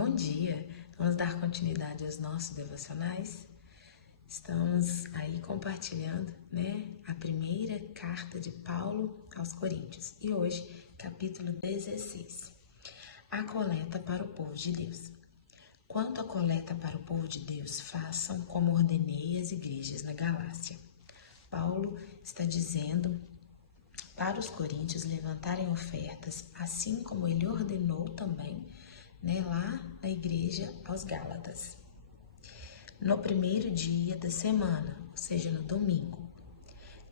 Bom dia! Vamos dar continuidade aos nossos devocionais? Estamos aí compartilhando, a primeira carta de Paulo aos Coríntios. E hoje, capítulo 16. A coleta para o povo de Deus. Quanto à coleta para o povo de Deus, façam como ordenei às igrejas na Galácia. Paulo está dizendo para os coríntios levantarem ofertas, assim como ele ordenou também, lá na igreja aos Gálatas. No primeiro dia da semana, ou seja, no domingo,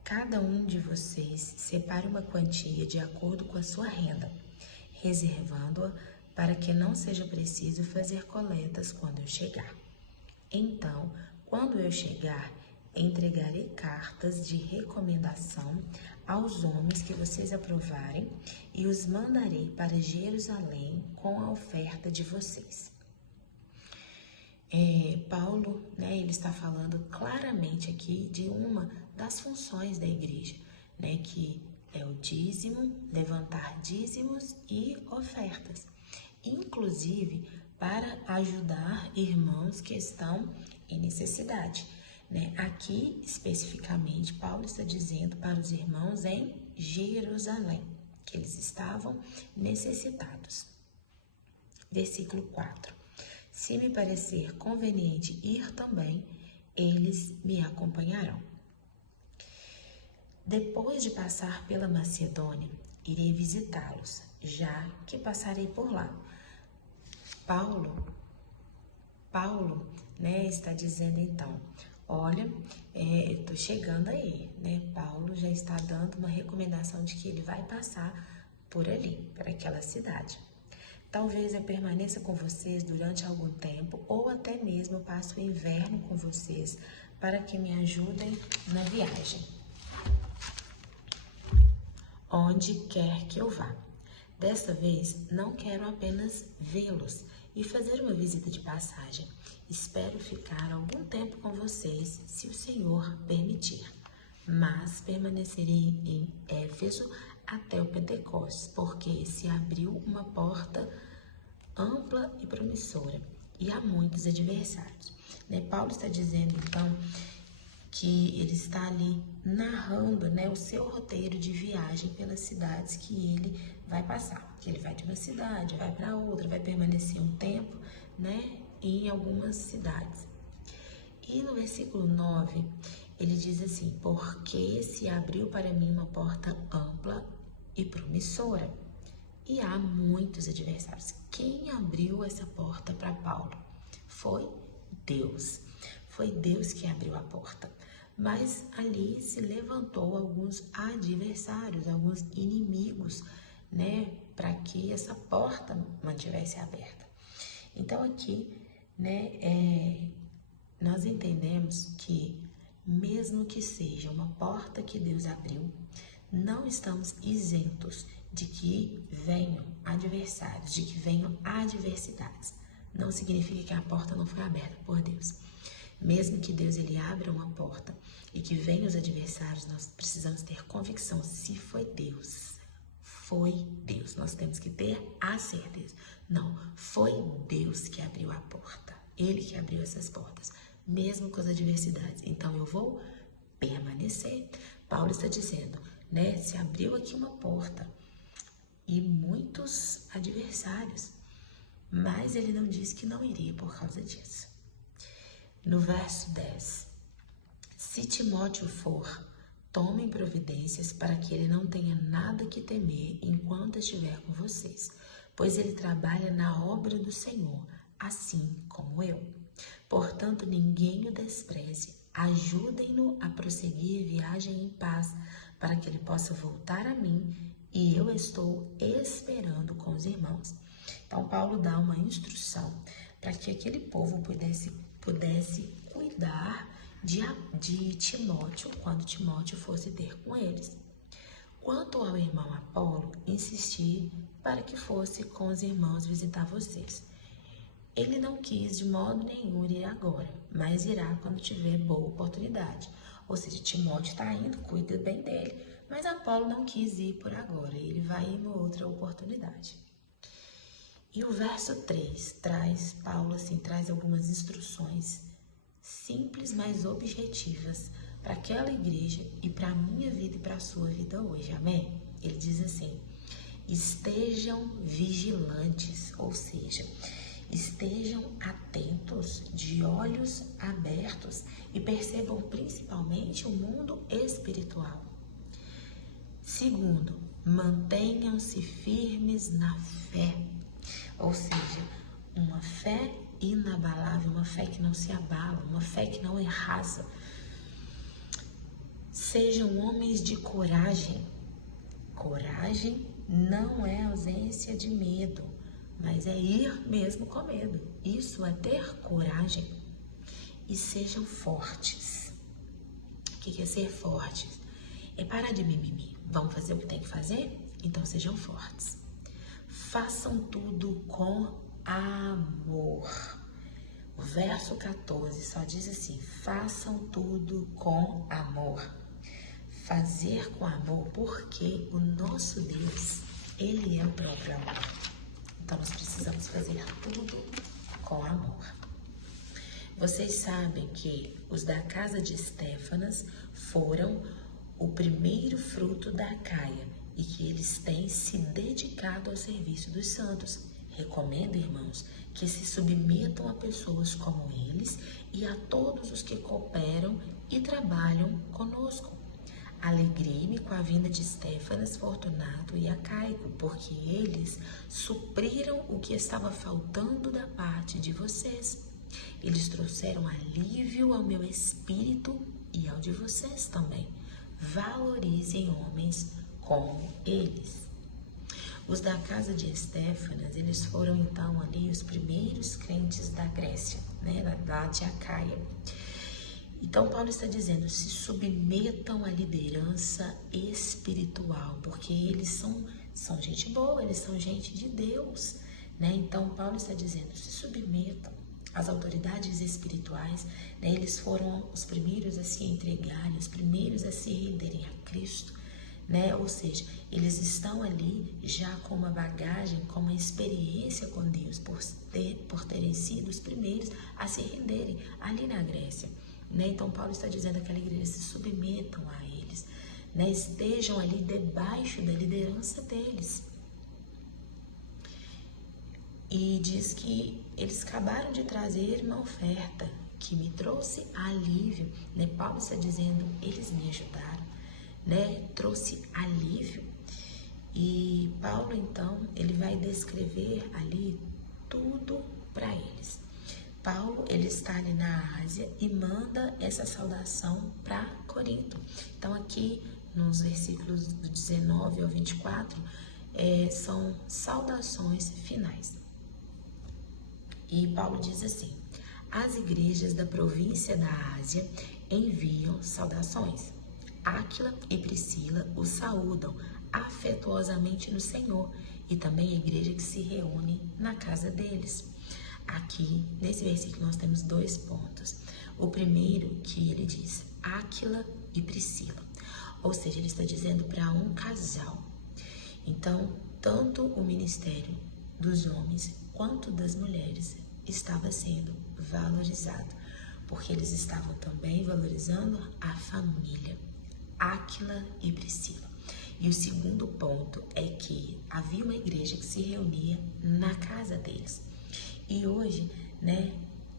cada um de vocês separe uma quantia de acordo com a sua renda, reservando-a para que não seja preciso fazer coletas quando eu chegar. Então, quando eu chegar, entregarei cartas de recomendação aos homens que vocês aprovarem e os mandarei para Jerusalém com a oferta de vocês. Paulo, ele está falando claramente aqui de uma das funções da igreja, que é o dízimo, levantar dízimos e ofertas, inclusive para ajudar irmãos que estão em necessidade. Aqui, especificamente, Paulo está dizendo para os irmãos em Jerusalém, que eles estavam necessitados. Versículo 4. Se me parecer conveniente ir também, eles me acompanharão. Depois de passar pela Macedônia, irei visitá-los, já que passarei por lá. Paulo, está dizendo então, olha, eu estou chegando aí, Paulo já está dando uma recomendação de que ele vai passar por ali, para aquela cidade. Talvez eu permaneça com vocês durante algum tempo, ou até mesmo eu passe o inverno com vocês, para que me ajudem na viagem, onde quer que eu vá. Desta vez, não quero apenas vê-los e fazer uma visita de passagem. Espero ficar algum tempo com vocês, se o Senhor permitir. Mas permanecerei em Éfeso até o Pentecostes, porque se abriu uma porta ampla e promissora, e há muitos adversários. Paulo está dizendo, então, que ele está ali narrando, o seu roteiro de viagem pelas cidades que ele vai passar. Que ele vai de uma cidade, vai para outra, vai permanecer um tempo, em algumas cidades. E no versículo 9, ele diz assim, porque se abriu para mim uma porta ampla e promissora, e há muitos adversários. Quem abriu essa porta para Paulo? Foi Deus. Foi Deus que abriu a porta. Mas ali se levantou alguns adversários, alguns inimigos, para que essa porta mantivesse aberta. Então aqui, nós entendemos que mesmo que seja uma porta que Deus abriu, não estamos isentos de que venham adversários, de que venham adversidades. Não significa que a porta não foi aberta por Deus. Mesmo que Deus ele abra uma porta e que venham os adversários, nós precisamos ter convicção, se foi Deus. Foi Deus, nós temos que ter a certeza. Não, foi Deus que abriu a porta, Ele que abriu essas portas, mesmo com as adversidades. Então eu vou permanecer. Paulo está dizendo, se abriu aqui uma porta e muitos adversários, mas ele não disse que não iria por causa disso. No verso 10, se Timóteo for, tomem providências para que ele não tenha nada que temer enquanto estiver com vocês, pois ele trabalha na obra do Senhor, assim como eu. Portanto, ninguém o despreze, ajudem-no a prosseguir a viagem em paz, para que ele possa voltar a mim, e eu estou esperando com os irmãos. Então, Paulo dá uma instrução para que aquele povo pudesse cuidar de Timóteo, quando Timóteo fosse ter com eles. Quanto ao irmão Apolo, insisti para que fosse com os irmãos visitar vocês. Ele não quis de modo nenhum ir agora, mas irá quando tiver boa oportunidade. Ou seja, Timóteo está indo, cuida bem dele, mas Apolo não quis ir por agora, ele vai em uma outra oportunidade. E o verso 3 Paulo traz algumas instruções simples, mas objetivas para aquela igreja e para a minha vida e para a sua vida hoje, amém? Ele diz assim: estejam vigilantes, ou seja, estejam atentos, de olhos abertos e percebam principalmente o mundo espiritual. Segundo, mantenham-se firmes na fé, ou seja, uma fé inabalável, uma fé que não se abala, uma fé que não arrasa. Sejam homens de coragem. Coragem não é ausência de medo, mas é ir mesmo com medo. Isso é ter coragem. E sejam fortes. O que é ser fortes? É parar de mimimi. Vamos fazer o que tem que fazer? Então sejam fortes. Façam tudo com amor. O verso 14 só diz assim: façam tudo com amor. Fazer com amor, porque o nosso Deus, Ele é o próprio amor. Então nós precisamos fazer tudo com amor. Vocês sabem que os da casa de Estéfanas foram o primeiro fruto da Acaia e que eles têm se dedicado ao serviço dos santos. Recomendo, irmãos, que se submetam a pessoas como eles e a todos os que cooperam e trabalham conosco. Alegrei-me com a vinda de Estéfanas, Fortunato e Acaico, porque eles supriram o que estava faltando da parte de vocês. Eles trouxeram alívio ao meu espírito e ao de vocês também. Valorizem homens como eles. Os da casa de Estéfanas, eles foram então ali os primeiros crentes da Grécia, né, lá de Acaia. Então Paulo está dizendo: se submetam à liderança espiritual, porque eles são gente boa, eles são gente de Deus, né? Então Paulo está dizendo: se submetam às autoridades espirituais, né? Eles foram os primeiros a se entregarem, os primeiros a se renderem a Cristo, né? Ou seja, eles estão ali já com uma bagagem, com uma experiência com Deus, por terem sido os primeiros a se renderem ali na Grécia. Né? Então Paulo está dizendo àquela igreja: se submetam a eles, né? Estejam ali debaixo da liderança deles. E diz que eles acabaram de trazer uma oferta que me trouxe alívio, né? Paulo está dizendo: eles me ajudaram, né? Trouxe alívio. E Paulo então ele vai descrever ali tudo para eles. Paulo, ele está ali na Ásia e manda essa saudação para Corinto. Então aqui nos versículos do 19 ao 24 são saudações finais. E Paulo diz assim: as igrejas da província da Ásia enviam saudações. Áquila e Priscila os saúdam afetuosamente no Senhor, e também a igreja que se reúne na casa deles. Aqui, nesse versículo, nós temos 2 pontos. O primeiro, que ele diz Áquila e Priscila, ou seja, ele está dizendo para um casal. Então, tanto o ministério dos homens quanto das mulheres estava sendo valorizado, porque eles estavam também valorizando a família, Áquila e Priscila. E o segundo ponto é que havia uma igreja que se reunia na casa deles. E hoje, né,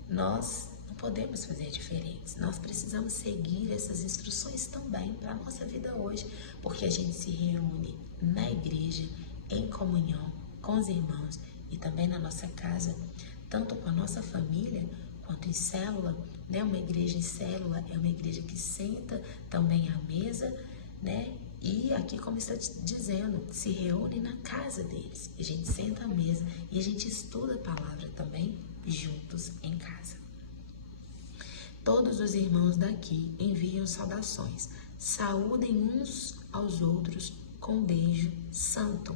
nós não podemos fazer diferentes. Nós precisamos seguir essas instruções também para a nossa vida hoje, porque a gente se reúne na igreja, em comunhão com os irmãos e também na nossa casa, tanto com a nossa família quanto em célula, né? Uma igreja em célula é uma igreja que senta também à mesa, né? E aqui, como está dizendo, se reúne na casa deles. A gente senta à mesa e a gente estuda a palavra também juntos em casa. Todos os irmãos daqui enviam saudações. Saúdem uns aos outros com beijo santo.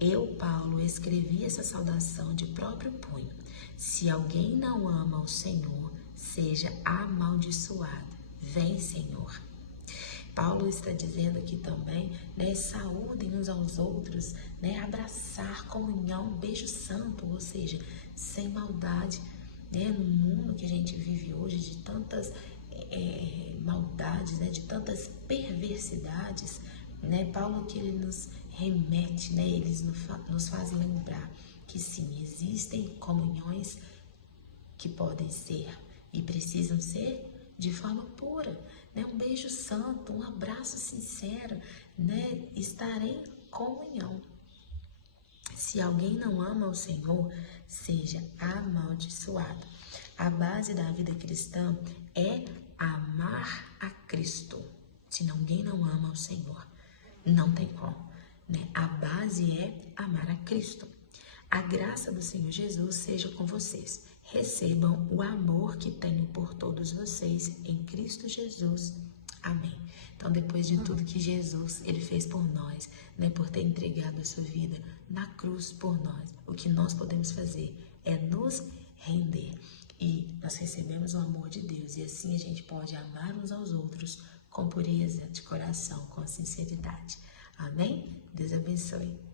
Eu, Paulo, escrevi essa saudação de próprio punho. Se alguém não ama o Senhor, seja amaldiçoado. Vem, Senhor. Paulo está dizendo aqui também, né, saúdem uns aos outros, né, abraçar, comunhão, beijo santo, ou seja, sem maldade, né, no mundo que a gente vive hoje de tantas maldades, né, de tantas perversidades, né, Paulo que ele nos remete, né, ele nos faz lembrar que sim, existem comunhões que podem ser e precisam ser de forma pura, né? Um beijo santo, um abraço sincero, né? Estar em comunhão. Se alguém não ama o Senhor, seja amaldiçoado. A base da vida cristã é amar a Cristo. Se alguém não ama o Senhor, não tem como, né? A base é amar a Cristo. A graça do Senhor Jesus seja com vocês. Recebam o amor que tenho por todos vocês em Cristo Jesus. Amém. Então, depois de tudo que Jesus ele fez por nós, né, por ter entregado a sua vida na cruz por nós, o que nós podemos fazer é nos render. E nós recebemos o amor de Deus e assim a gente pode amar uns aos outros com pureza de coração, com sinceridade. Amém? Deus abençoe.